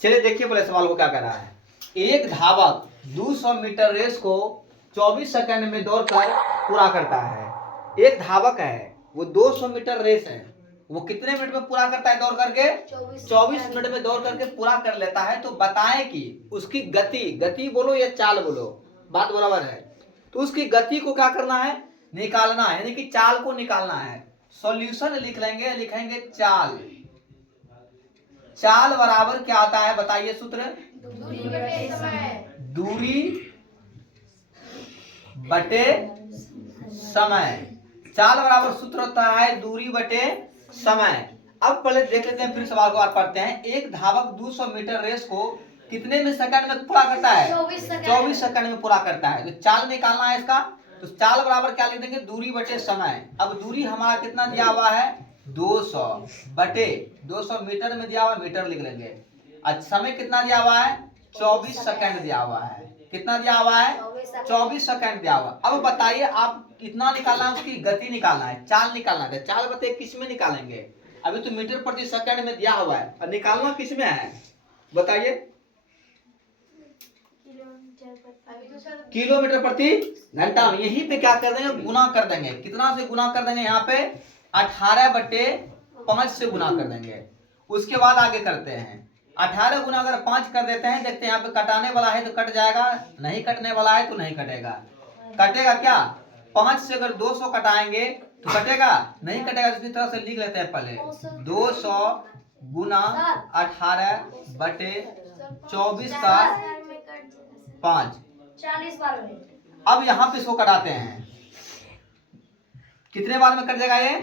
चलिए देखिए पहले सवाल को क्या कर रहा है। एक धावक 200 मीटर रेस को 24 सेकंड में दौड़कर पूरा करता है। एक धावक है, वो 200 मीटर रेस है, वो कितने मिनट में पूरा करता है दौड़ करके? 24 मिनट में दौड़ करके पूरा कर लेता है। तो बताएं कि उसकी गति बोलो या चाल बोलो, बात बराबर है। तो उसकी गति को क्या करना है? निकालना है, यानी कि चाल को निकालना है। सॉल्यूशन लिख लेंगे, लिखेंगे चाल। चाल बराबर क्या आता है बताइए सूत्र? दूरी बटे समय। चाल बराबर सूत्र होता है दूरी बटे समय। अब पहले देख लेते हैं, फिर सवाल को पढ़ते हैं। एक धावक 200 मीटर रेस को कितने में सेकंड में पूरा करता है? 24 सेकंड में पूरा करता है। तो चाल निकालना है इसका। तो चाल बराबर क्या लिख देंगे? दूरी बटे समय। अब दूरी हमारा कितना दिया हुआ है? 200 बटे 200 मीटर में दिया हुआ है, मीटर लिख लेंगे। अच्छा, समय कितना दिया हुआ है? 24 सेकंड दिया हुआ है। कितना दिया हुआ है? 24 सेकंड दिया हुआ। अब बताइए, आप कितना निकालना है? उसकी गति निकालना है, चाल निकालना है। चाल बताइए किस में निकालेंगे? अभी तो मीटर प्रति सेकंड में दिया हुआ है, और निकालना किस में है बताइए? किलोमीटर प्रति घंटा में। यहीं पे क्या कर देंगे? गुना कर देंगे। कितना से गुना कर देंगे? यहाँ पे 18 बटे 5 से गुना कर देंगे। उसके बाद आगे करते हैं। 18 गुना अगर 5 कर देते हैं, देखते हैं यहाँ पे कटाने वाला है तो कट जाएगा, नहीं कटने वाला है तो नहीं कटेगा। कटेगा क्या? 5 से अगर 200 कटाएंगे तो कटेगा, नहीं कटेगा। इसी तरह से लिख लेते हैं पहले। 200 गुना 18 बटे 24 का 5। 40 बार में। अब यहाँ पे इसको कटाते हैं। कितने बार में कट जाएगा ये?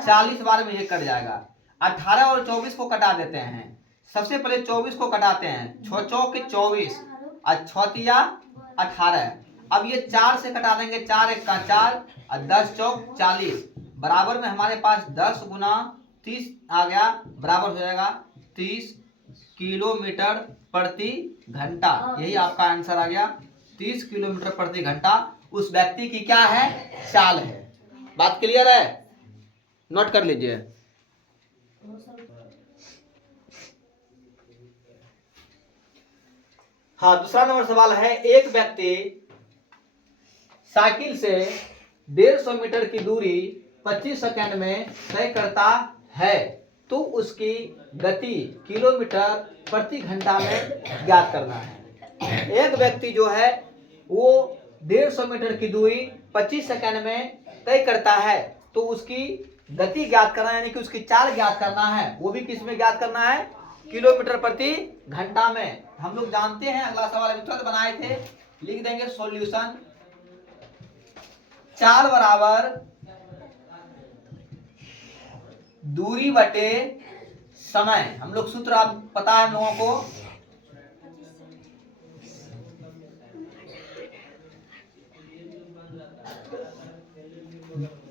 40 बार में ये कट जाएगा। 18 और 24 को कटा देते हैं। सबसे पहले 24 को कटाते हैं। 6 चौक 24 और 6 तिया 18। अब ये 4 से कटा देंगे। 4 एक का 4 और 10 चौक 40। बराबर में हमारे पास 10 गुना 30 आ गया, बराबर हो जाएगा 30 किलोमीटर प्रति घंटा। यही आपका आंसर आ गया। 30 किलोमीटर प्रति घंटा उस व्यक्ति की क्या है? चाल है। बात क्लियर है? नोट कर लीजिए। हाँ, दूसरा नंबर सवाल है। एक व्यक्ति साइकिल से 150 मीटर की दूरी 25 सेकंड में तय करता है, तो उसकी गति किलोमीटर प्रति घंटा में ज्ञात करना है। एक व्यक्ति जो है वो 150 मीटर की दूरी 25 सेकंड में तय करता है, तो उसकी गति ज्ञात करना है, यानी कि उसकी चाल ज्ञात करना है। वो भी किस में ज्ञात करना है? किलोमीटर प्रति घंटा में। हम लोग जानते हैं, अगला सवाल अभी तुरंत बनाए थे, लिख देंगे सॉल्यूशन। चाल बराबर दूरी बटे समय। हम लोग सूत्र आप पता है हम लोगों को।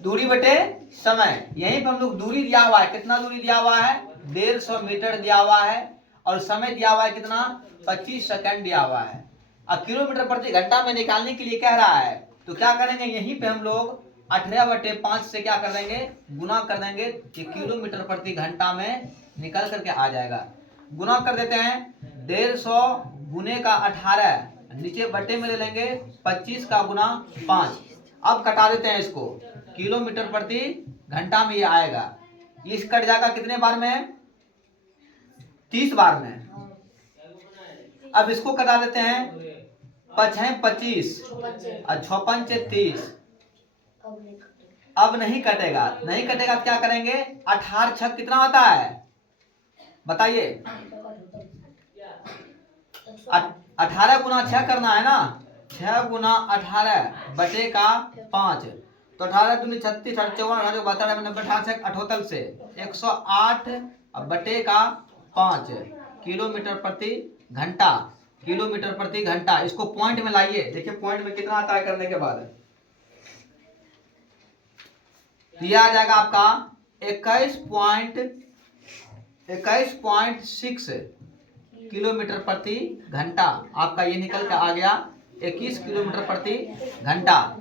दूरी बटे समय। यहीं पे हम लोग दूरी दिया हुआ है। कितना दूरी दिया हुआ है? 150 मीटर दिया हुआ है, और समय दिया हुआ है कितना? 25 सेकंड दिया हुआ है। अब किलोमीटर प्रति घंटा में निकालने के लिए कह रहा है, तो क्या करेंगे? यहीं पे हम लोग 18 बटे 5 से क्या कर देंगे? गुना कर देंगे, कि किलोमीटर प्रति घंटा में निकल करके आ जाएगा। गुना कर देते हैं। 150 गुने का 18, नीचे बटे में ले लेंगे 25 का गुना 5। अब कटा देते हैं इसको। किलोमीटर प्रति घंटा में ये आएगा। इस कट जाएगा कितने बार में? 30 बार में। अब इसको कटा देते हैं। 5 है 25 और 6 पंच 30। अब नहीं कटेगा। नहीं कटेगा तो क्या करेंगे? 18 छक कितना होता है बताइए? 18 गुना 6 करना है ना। 6 गुना 18 बटे का 5। तो 18 दूनी 36, 54, 72, 90, 88 से 108 बटे का 5 किलोमीटर प्रति घंटा। किलोमीटर प्रति घंटा। इसको पॉइंट में लाइए, देखिए पॉइंट में कितना आता है करने के बाद। यह आ जाएगा आपका 21.6 किलोमीटर प्रति घंटा। आपका ये निकल के आ गया 21 किलोमीटर प्रति घंटा।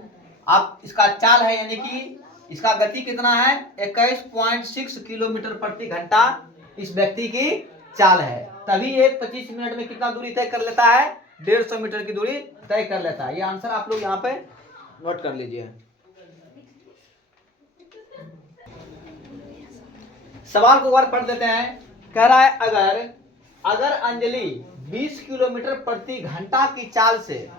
आप इसका चाल है, यानी कि इसका गति कितना है? 21.6 किलोमीटर प्रति घंटा इस व्यक्ति की चाल है, तभी ये 25 मिनट में कितना दूरी तय कर लेता है, 150 मीटर की दूरी तय कर लेता है। ये आंसर आप लोग यहाँ पे नोट कर लीजिए। सवाल को एक बार पढ़ लेते हैं। कह रहा है अगर अंजलि 20 किलोमीटर प्रति घंटा की चाल से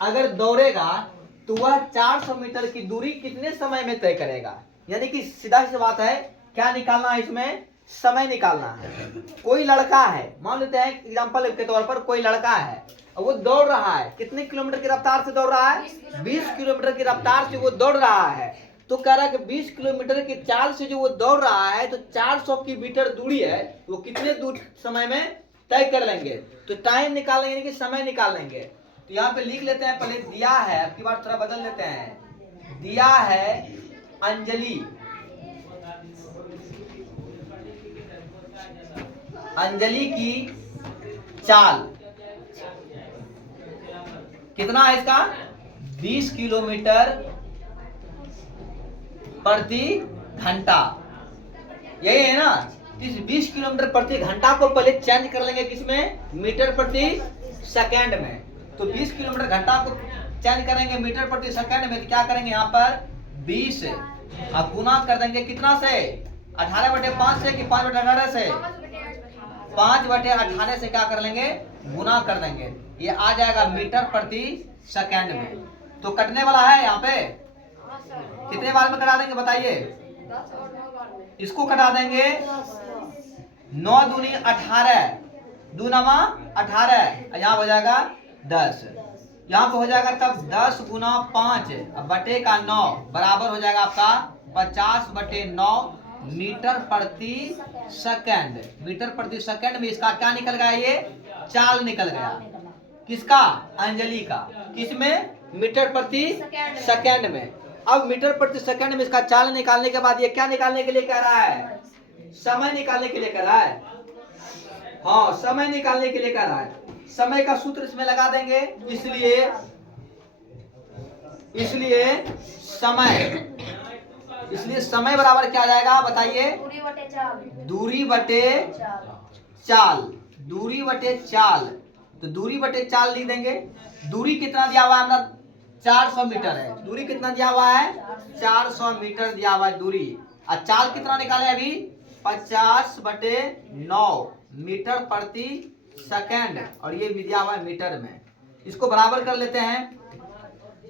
अगर दौड़ेगा तो वह 400 मीटर की दूरी कितने समय में तय करेगा। यानी कि सीधा सी बात है, क्या निकालना है इसमें, समय निकालना है। कोई लड़का है, मान लेते हैं एग्जांपल के तौर पर कोई लड़का है और वो दौड़ रहा है, कितने किलोमीटर की रफ्तार से दौड़ रहा है, 20 किलोमीटर की रफ्तार से वो दौड़ रहा है। तो कह रहा है कि 20 किलोमीटर की चाल से जो वो दौड़ रहा है तो 400 की मीटर दूरी है, वो कितने दूर समय में तय कर लेंगे। तो टाइम निकाल लेंगे कि समय निकाल लेंगे। तो यहाँ पे लिख लेते हैं, पहले दिया है, अब की बार थोड़ा बदल लेते हैं। दिया है अंजलि की चाल कितना है इसका, 20 किलोमीटर प्रति घंटा। यही है ना, इस 20 किलोमीटर प्रति घंटा को पहले चेंज कर लेंगे किसमें, मीटर प्रति सेकंड में। तो 20 किलोमीटर घंटा को चेंज करेंगे मीटर प्रति सेकंड में, तो क्या करेंगे यहाँ पर 20 अब गुना कर देंगे कितना से, 18/5 से कि 5/18 से, 5/18 से क्या कर लेंगे, गुना कर देंगे। ये आ जाएगा मीटर प्रति सेकंड में। तो कटने वाला है यहाँ पे, कितने बार में कटा देंगे बताइए, इसको कटा देंगे 9 दूनी 18, 2 नमा 18, यहाँ हो जाएगा 10, यहाँ पे हो जाएगा तब 10 गुना 5 बटे का 9 बराबर हो जाएगा आपका 50/9 मीटर प्रति सेकंड। मीटर प्रति सेकंड में इसका क्या निकल गया, ये चाल निकल गया, किसका, अंजलि का, किसमें, मीटर प्रति सेकंड में। अब मीटर प्रति सेकंड में इसका चाल निकालने के बाद ये क्या निकालने के लिए कह रहा है, समय निकालने के लिए कह रहा है। हाँ, समय निकालने के लिए कह रहा है। समय का सूत्र इसमें लगा देंगे, इसलिए समय बराबर क्या आ जाएगा बताइए, दूरी बटे चाल। तो दूरी बटे चाल लिख देंगे। दूरी कितना दिया हुआ है हमारा, 400 मीटर है। दूरी कितना दिया हुआ है, 400 मीटर दिया हुआ है दूरी। और चाल कितना निकाले अभी, 50/9 मीटर प्रति सेकंड, और ये भी दिया हुआ है मीटर में। इसको बराबर कर लेते हैं।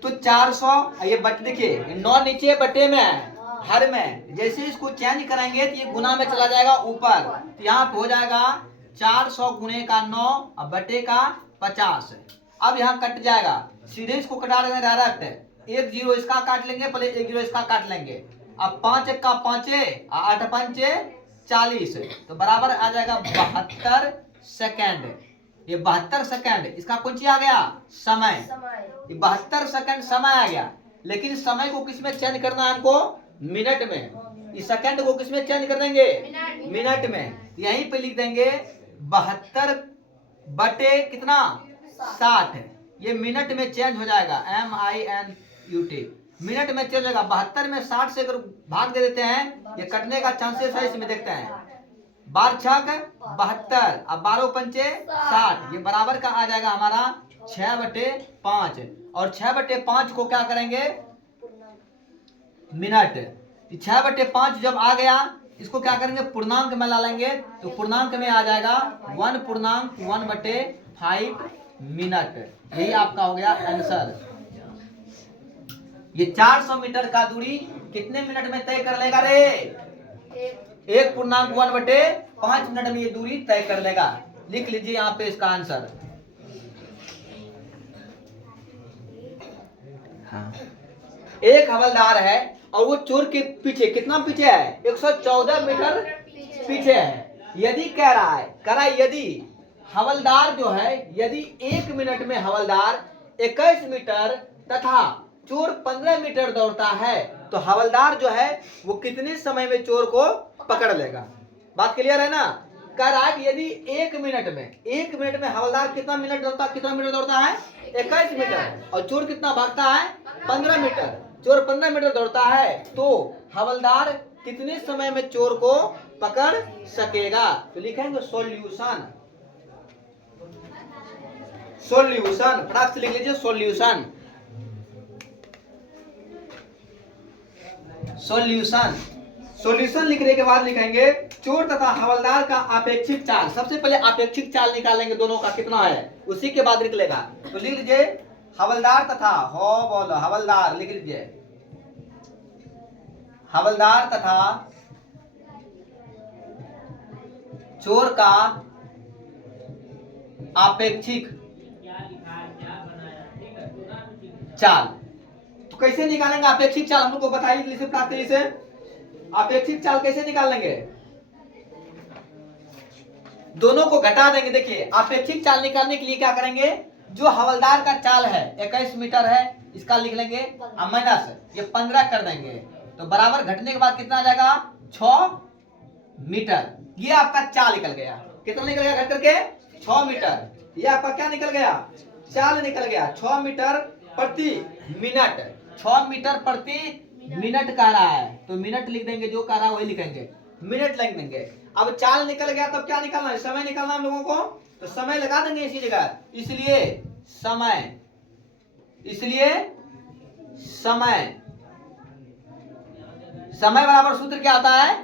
तो 400 ये बट देखिए 9 नीचे बटे में है, हर में, जैसे इसको चेंज करेंगे तो ये गुना में चला जाएगा ऊपर। तो यहाँ पे हो जाएगा 400 गुने का 9 और बटे का 50। अब यहाँ कट जाएगा, सीधे इसको कटा देंगे डायरेक्ट, 1 0 इसका काट लेंगे, पहले 1 0 इसका काट लेंगे। अब 5 1 का 5, 8 5 40, तो बराबर आ जाएगा 72 सेकंड। ये 72 सेकंड इसका कौन सी आ गया, समय। ये 72 सेकंड समय आ गया। लेकिन समय को किसमें चेंज करना है हमको, मिनट में। इस सेकंड को किसमें चेंज कर देंगे, मिनट में। यहीं पे लिख देंगे 72 बटे कितना, 60। ये मिनट में चेंज हो जाएगा, MINUT, मिनट में चेंज होगा। 72 में 60 से अगर भाग दे देते हैं, ये कटने का चांसेस है, इसमें देखते हैं। 12 छक 72 अब 12 पंचे 60, ये बराबर का आ जाएगा हमारा 6/5। और 6/5 को क्या करेंगे, मिनट। 6/5 जब आ गया, इसको क्या करेंगे, पूर्णांक में ला लेंगे। तो पूर्णांक में आ जाएगा 1/1/5 मिनट। यही आपका हो गया आंसर। ये 400 मीटर का दूरी कितने मिनट में तय कर लेगा रे, 1/1/5 मिनट में ये दूरी तय कर लेगा। लिख लीजिए यहाँ पे इसका आंसर। हाँ, एक हवलदार है और वो चोर के पीछे कितना पीछे है, 114 मीटर पीछे है। यदि कह रहा है यदि हवलदार जो है, यदि 1 मिनट में हवलदार 21 मीटर तथा चोर 15 मीटर दौड़ता है, तो हवलदार जो है वो कितने समय में चोर को पकड़ लेगा। बात क्लियर है ना। कह रहा है कि यदि 1 मिनट में हवलदार कितना मीटर दौड़ता है, 21 मीटर, और चोर कितना भागता है, 15 मीटर। चोर 15 मीटर दौड़ता है, तो हवलदार कितने समय में चोर को पकड़ सकेगा। तो लिखेंगे सॉल्यूशन, सॉल्यूशन, फटाक से लिख लीजिए सॉल्यूशन, सॉल्यूशन। सॉल्यूशन लिखने के बाद लिखेंगे चोर तथा हवलदार का अपेक्षित चाल। सबसे पहले अपेक्षित चाल निकालेंगे दोनों का कितना है, उसी के बाद निकलेगा। तो लिख लीजिए हवलदार तथा, हो बोलो हवलदार, लिख लीजिए हवलदार तथा चोर का अपेक्षित चाल। तो कैसे निकालेंगे अपेक्षित चाल, हम लोग को बताइए प्राप्ति से। अपेक्षित चाल कैसे निकाल लेंगे, दोनों को घटा देंगे। देखिए अपेक्षित चाल निकालने के लिए क्या करेंगे, जो हवलदार का चाल है 21 मीटर है, इसका लिख लेंगे माइनस ये 15 कर देंगे, तो बराबर घटने के बाद कितना आ जाएगा 6 मीटर। ये आपका चाल निकल गया। कितना निकल गया घट करके 6 मीटर। ये आपका क्या निकल गया, चाल निकल गया 6 मीटर प्रति मिनट। 6 मीटर प्रति मिनट कह रहा है, तो मिनट लिख देंगे, जो कह रहा है वही लिखेंगे, मिनट लिख देंगे। अब चाल निकल गया, तब क्या निकालना है, समय निकालना हम लोगों को, तो समय लगा देंगे इसी जगह। इसलिए समय, इसलिए समय, समय बराबर सूत्र क्या आता है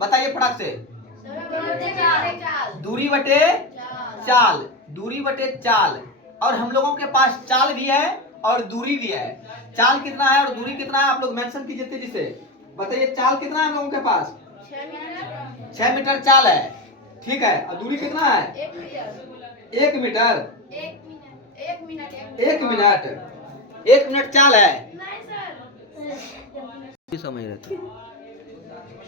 बताइए फटाक से, दूरी बटे चाल, दूरी बटे चाल। और हम लोगों के पास चाल भी है और दूरी भी है। चाल कितना है और दूरी कितना है आप लोग मेंशन कीजिए तेजी से, बताइए चाल कितना है हम लोगों के पास, 6 मीटर चाल है, ठीक है। और दूरी कितना है 1 मीटर, 1 मिनट चाल है। समझ रहे,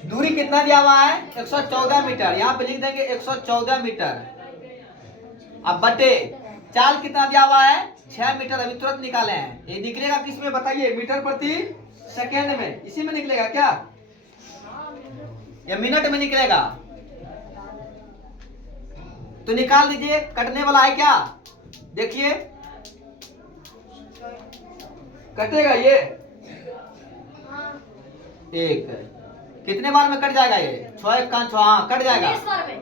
दूरी कितना दिया हुआ है 114 मीटर, यहाँ पे लिख देंगे 114 मीटर। अब बटे चाल कितना दिया हुआ है 6 मीटर, अभी तुरंत निकाले हैं। ये निकलेगा किस में बताइए, मीटर प्रति सेकेंड में, इसी में निकलेगा क्या, या मिनट में निकलेगा, तो निकाल दीजिए। कटने वाला है क्या, देखिए कटेगा ये एक, कितने बार में कट जाएगा ये 6 1 6, हाँ कट जाएगा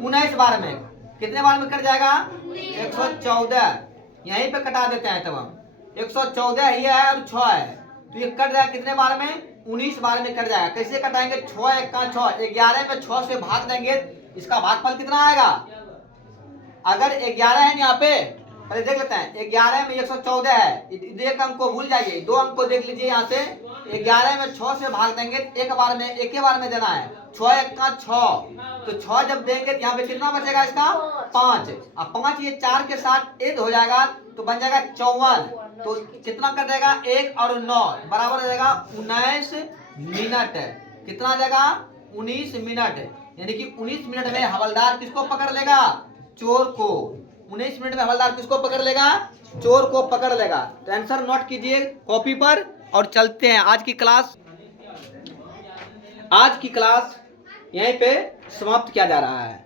19 बार में। कितने बार में कट जाएगा 114, यहीं पे कटा देते हैं तब हम। 114 ही है और 6 है, तो ये कट जाएगा कितने बार में 19 बार में कट जाएगा। कैसे कटाएंगे 6 1 6, 11 में 6 से भाग देंगे, इसका भागफल कितना आएगा। अगर 11 है यहाँ पे, पहले देख लेते हैं, 11 में 114 है, एक अंक को भूल जाइए, 2 अंक को देख लीजिए यहाँ से। 11 में 6 से भाग देंगे, एक बार में देना है, 6 1 6, तो 6 जब देंगे यहाँ पे कितना बचेगा इसका 5। अब 5 ये 4 के साथ ऐड हो जाएगा तो बन जाएगा 54, तो कितना कर देगा 1 और 9 बराबर हो जाएगा 19 मिनट। कितना आ जाएगा 19 मिनट, यानी कि 19 मिनट में हवलदार किसको पकड़ लेगा, चोर को। 19 मिनट में हवलदार किसको पकड़ लेगा, चोर को पकड़ लेगा। तो आंसर नोट कीजिए कॉपी पर और चलते हैं। आज की क्लास यहीं पे समाप्त किया जा रहा है।